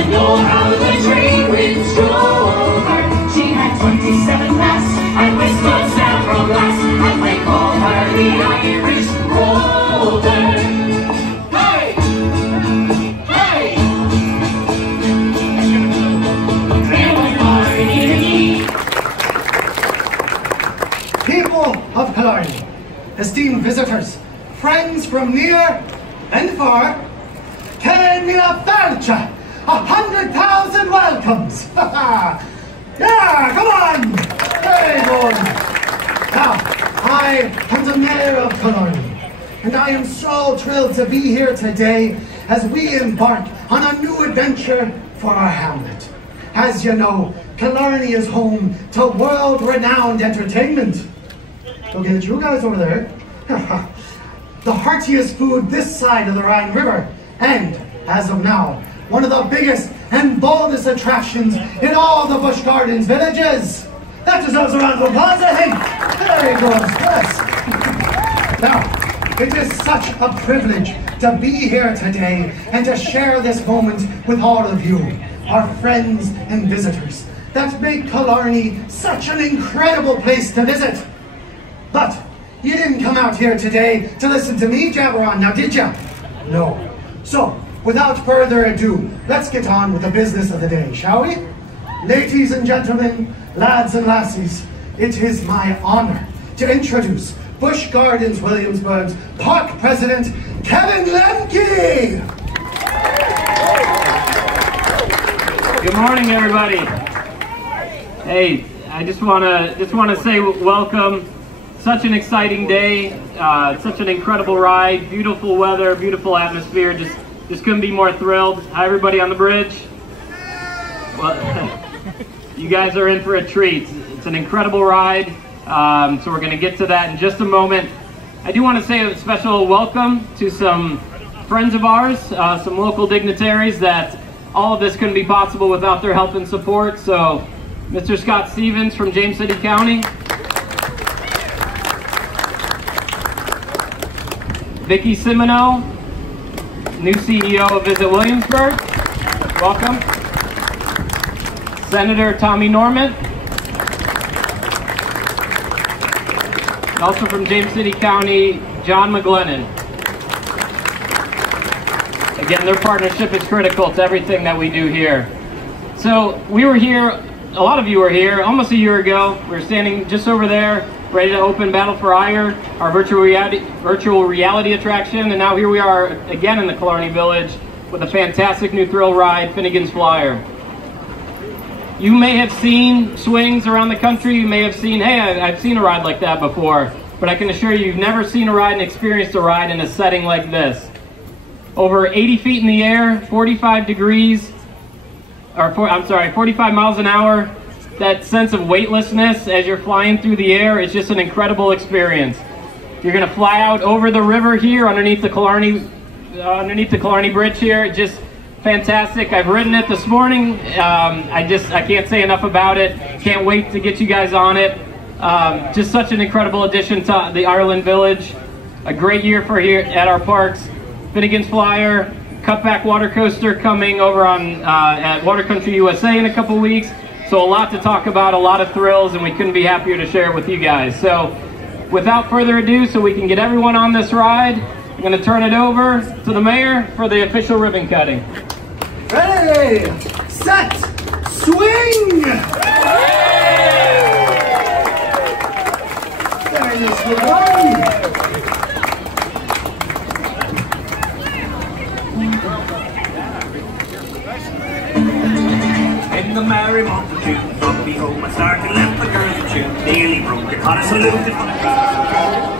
and nor how the trade winds drove her. She had 27 masts and whispered several blasts, and they called her the Irish Rover. Hey! Hey! People of Killarney, esteemed visitors, friends from near and far, Keren Mila Farcha, 100,000 welcomes! Yeah, come on! Very good! Now, I am the Mayor of Killarney, and I am so thrilled to be here today as we embark on a new adventure for our hamlet. As you know, Killarney is home to world-renowned entertainment. Looking at you guys over there. The heartiest food this side of the Rhine River, and, as of now, one of the biggest and boldest attractions in all the Busch Gardens villages. That deserves a round of applause, I think. Very good, yes. Now, it is such a privilege to be here today and to share this moment with all of you, our friends and visitors, that make Killarney such an incredible place to visit. But you didn't come out here today to listen to me jabber on, now did you? No. So, without further ado, let's get on with the business of the day, shall we? Ladies and gentlemen, lads and lassies, it is my honor to introduce Busch Gardens Williamsburg's Park President, Kevin Lemke! Good morning, everybody. Hey, I just want to say welcome. Such an exciting day, such an incredible ride, beautiful weather, beautiful atmosphere. Just couldn't be more thrilled. Hi, everybody on the bridge. Well, you guys are in for a treat. It's an incredible ride, so we're going to get to that in just a moment. I do want to say a special welcome to some friends of ours, some local dignitaries that all of this couldn't be possible without their help and support. So, Mr. Scott Stevens from James City County. Vicki Simino, new CEO of Visit Williamsburg. Welcome. Senator Tommy Norman. Also from James City County, John McGlennon. Again, their partnership is critical to everything that we do here. So we were here, a lot of you were here almost a year ago. We were standing just over there, ready to open Battle for Ire, our virtual reality attraction, and now here we are again in the Killarney Village with a fantastic new thrill ride, Finnegan's Flyer. You may have seen swings around the country, you may have seen, hey, I've seen a ride like that before, but I can assure you, you've never seen a ride and experienced a ride in a setting like this. Over 80 feet in the air, 45 miles an hour. That sense of weightlessness as you're flying through the air is just an incredible experience. You're going to fly out over the river here underneath the Killarney Bridge here. Just fantastic. I've ridden it this morning. I can't say enough about it. Can't wait to get you guys on it. Just such an incredible addition to the Ireland Village. A great year for here at our parks. Finnegan's Flyer, cutback water coaster coming over on at Water Country USA in a couple weeks. So a lot to talk about, a lot of thrills, and we couldn't be happier to share it with you guys. So without further ado, so we can get everyone on this ride, I'm going to turn it over to the mayor for the official ribbon cutting. Ready, set, swing! There it is, one. In the merry multitude, from me home I started, left the girls in tune, nearly broke the caught a saluted from the crowd.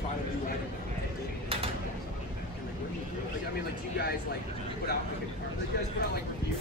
try to do like I mean, like, do you guys like put out like you guys put out like reviews?